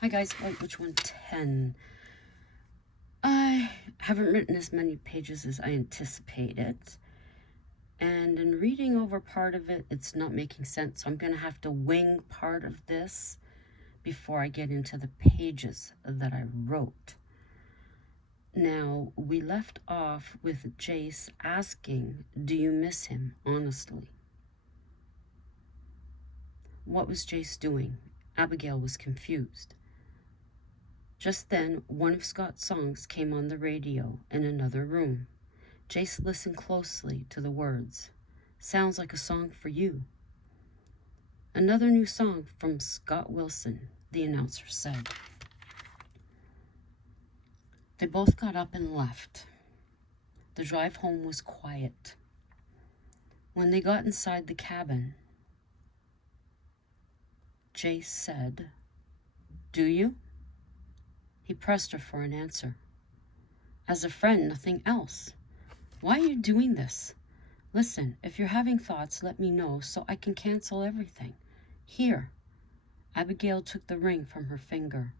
Hi guys, which one? 10. I haven't written as many pages as I anticipated. And in reading over part of it, it's not making sense. So I'm going to have to wing part of this before I get into the pages that I wrote. Now, we left off with Jace asking, do you miss him, honestly? What was Jace doing? Abigail was confused. Just then, one of Scott's songs came on the radio in another room. Jace listened closely to the words. Sounds like a song for you. Another new song from Scott Wilson, the announcer said. They both got up and left. The drive home was quiet. When they got inside the cabin, Jace said, do you? He pressed her for an answer. As a friend, nothing else. Why are you doing this? Listen, if you're having thoughts, let me know so I can cancel everything. Here. Abigail took the ring from her finger.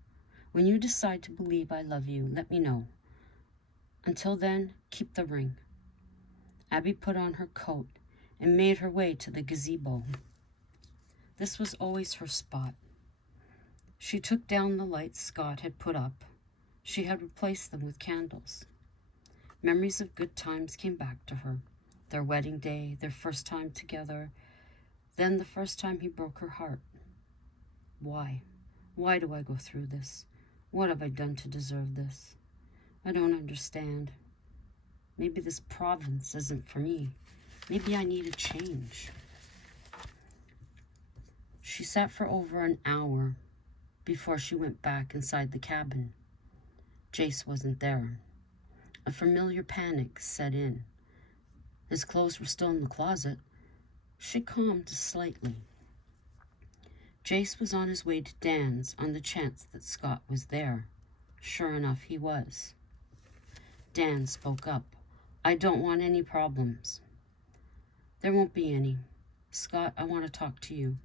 When you decide to believe I love you, let me know. Until then, keep the ring. Abby put on her coat and made her way to the gazebo. This was always her spot. She took down the lights Scott had put up. She had replaced them with candles. Memories of good times came back to her. Their wedding day, their first time together, then the first time he broke her heart. Why? Why do I go through this? What have I done to deserve this? I don't understand. Maybe this province isn't for me. Maybe I need a change. She sat for over an hour before she went back inside the cabin. Jace wasn't there. A familiar panic set in. His clothes were still in the closet. She calmed slightly. Jace was on his way to Dan's on the chance that Scott was there. Sure enough, he was. Dan spoke up. I don't want any problems. There won't be any. Scott, I want to talk to you.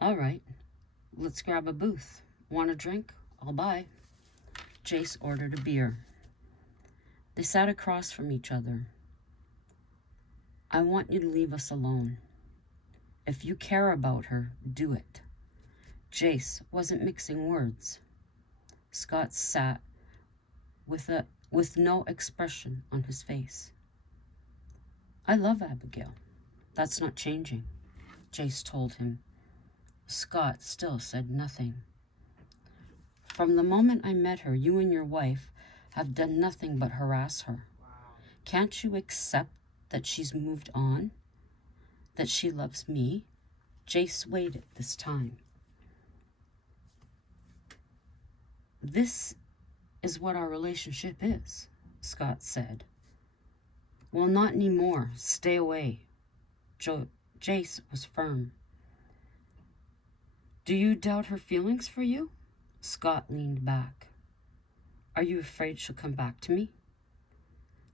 All right. Let's grab a booth. Want a drink? I'll buy. Jace ordered a beer. They sat across from each other. I want you to leave us alone. If you care about her, do it. Jace wasn't mixing words. Scott sat with no expression on his face. I love Abigail. That's not changing, Jace told him. Scott still said nothing. From the moment I met her, you and your wife have done nothing but harass her. Can't you accept that she's moved on? That she loves me? Jace waited this time. This is what our relationship is, Scott said. Well, not anymore. Stay away. Jace was firm. Do you doubt her feelings for you? Scott leaned back. Are you afraid she'll come back to me?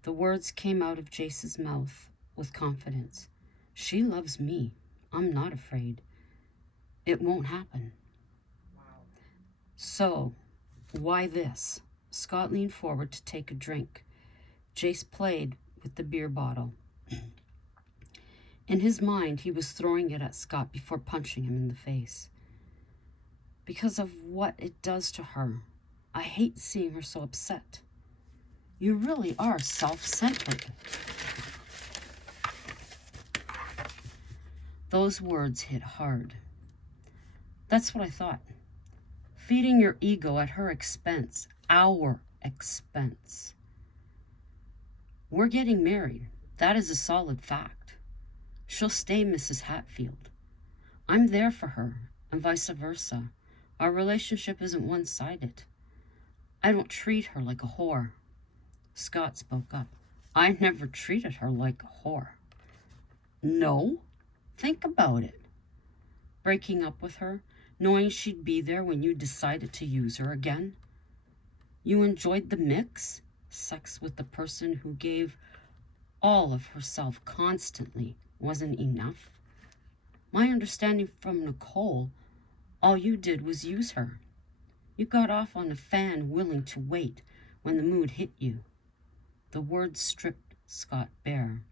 The words came out of Jace's mouth with confidence. She loves me. I'm not afraid. It won't happen. Wow. So, why this? Scott leaned forward to take a drink. Jace played with the beer bottle. In his mind, he was throwing it at Scott before punching him in the face. Because of what it does to her. I hate seeing her so upset. You really are self-centered. Those words hit hard. That's what I thought. Feeding your ego at her expense, our expense. We're getting married. That is a solid fact. She'll stay Mrs. Hatfield. I'm there for her, and vice versa. Our relationship isn't one-sided. I don't treat her like a whore. Scott spoke up. I never treated her like a whore. No? Think about it. Breaking up with her, knowing she'd be there when you decided to use her again. You enjoyed the mix? Sex with the person who gave all of herself constantly wasn't enough. My understanding from Nicole, All you did was use her. You got off on a fan willing to wait when the mood hit you. The words stripped Scott bare,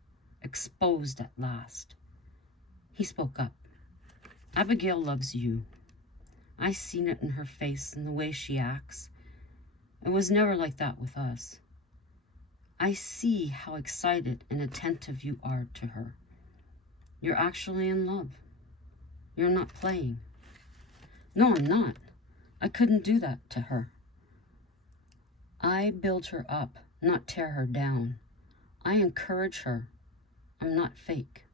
exposed at last. He spoke up. Abigail loves you. I seen it in her face and the way she acts. It was never like that with us. I see how excited and attentive you are to her. You're actually in love. You're not playing. No, I'm not. I couldn't do that to her. I build her up, not tear her down. I encourage her. I'm not fake.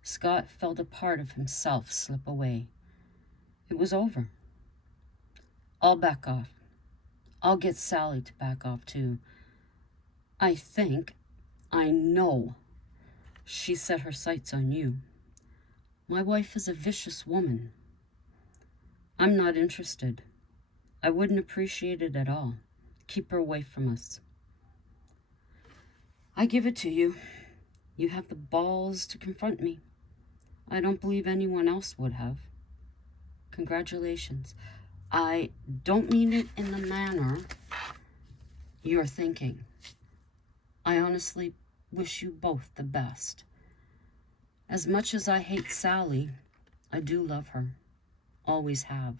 Scott felt a part of himself slip away. It was over. I'll back off. I'll get Sally to back off too. I know she set her sights on you. My wife is a vicious woman. I'm not interested. I wouldn't appreciate it at all. Keep her away from us. I give it to you. You have the balls to confront me. I don't believe anyone else would have. Congratulations. I don't mean it in the manner you're thinking. I honestly wish you both the best. As much as I hate Sally, I do love her. Always have.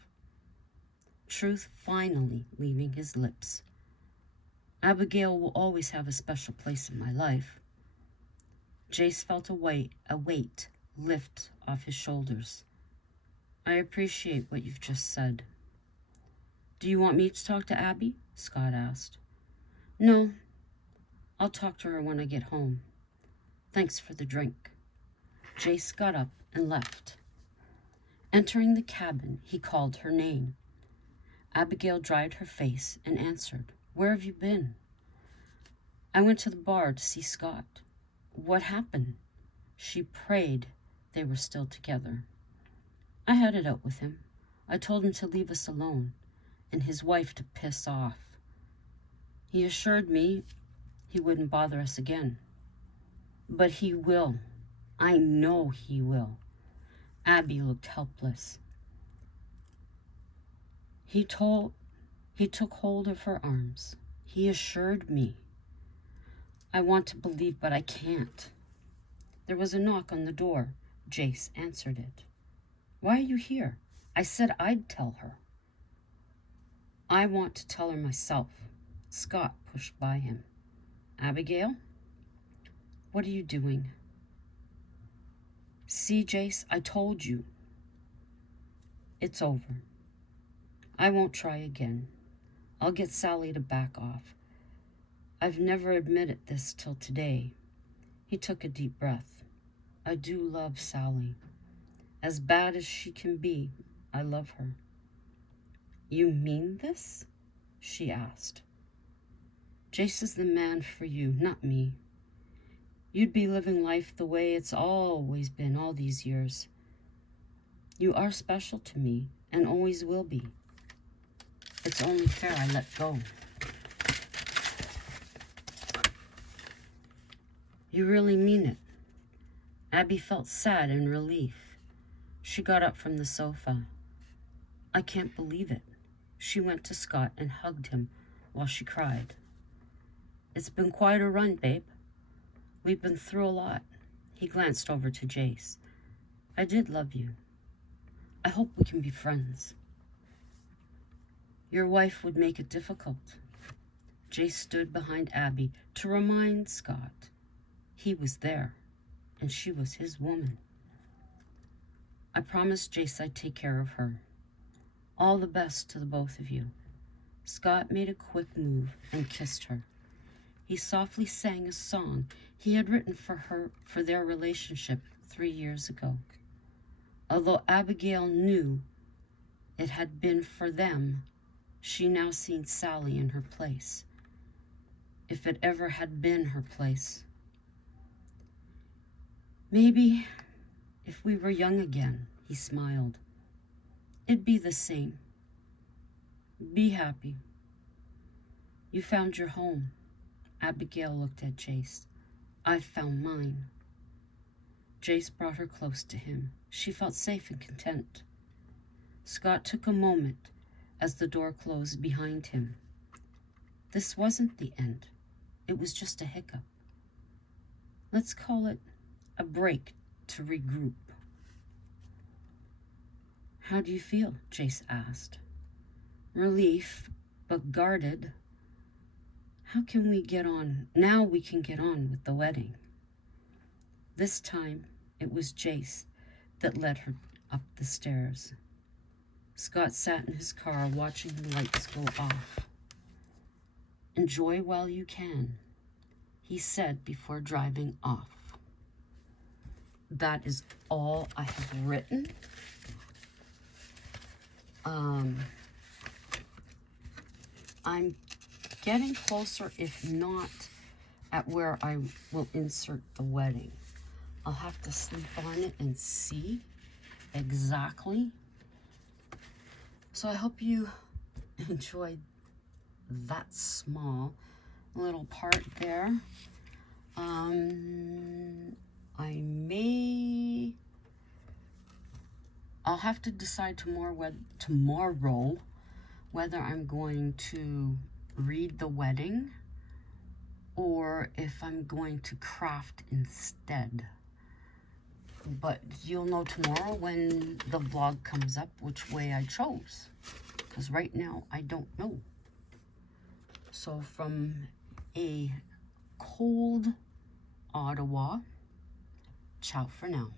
Truth finally leaving his lips. Abigail will always have a special place in my life. Jace felt a weight lift off his shoulders. I appreciate what you've just said. Do you want me to talk to Abby? Scott asked. No, I'll talk to her when I get home. Thanks for the drink. Jace got up and left. Entering the cabin, he called her name. Abigail dried her face and answered, Where have you been? I went to the bar to see Scott. What happened? She prayed they were still together. I had it out with him. I told him to leave us alone, and his wife to piss off. He assured me he wouldn't bother us again. But he will. I know he will. Abby looked helpless. He took hold of her arms. He assured me. I want to believe, but I can't. There was a knock on the door. Jace answered it. Why are you here? I said I'd tell her. I want to tell her myself. Scott pushed by him. Abigail? What are you doing? See, Jace, I told you. It's over. I won't try again. I'll get Sally to back off. I've never admitted this till today. He took a deep breath. I do love Sally. As bad as she can be, I love her. You mean this? She asked. Jace is the man for you, not me. You'd be living life the way it's always been all these years. You are special to me and always will be. It's only fair I let go. You really mean it. Abby felt sad and relief. She got up from the sofa. I can't believe it. She went to Scott and hugged him while she cried. It's been quite a run, babe. We've been through a lot. He glanced over to Jace. I did love you. I hope we can be friends. Your wife would make it difficult. Jace stood behind Abby to remind Scott he was there and she was his woman. I promised Jace I'd take care of her. All the best to the both of you. Scott made a quick move and kissed her. He softly sang a song he had written for their relationship 3 years ago. Although Abigail knew it had been for them, she now seen Sally in her place. If it ever had been her place. Maybe if we were young again, he smiled. It'd be the same. Be happy. You found your home. Abigail looked at Jace. I've found mine. Jace brought her close to him. She felt safe and content. Scott took a moment as the door closed behind him. This wasn't the end. It was just a hiccup. Let's call it a break to regroup. How do you feel? Jace asked. Relief, but guarded. How can we get on? Now we can get on with the wedding. This time, it was Jace that led her up the stairs. Scott sat in his car watching the lights go off. Enjoy while you can, he said before driving off. That is all I have written. I'm getting closer, if not at where I will insert the wedding. I'll have to sleep on it and see exactly. So I hope you enjoyed that small little part there. I'll have to decide tomorrow whether I'm going to read the wedding or if I'm going to craft instead. But you'll know tomorrow when the vlog comes up which way I chose, because right now I don't know. So from a cold Ottawa, ciao for now.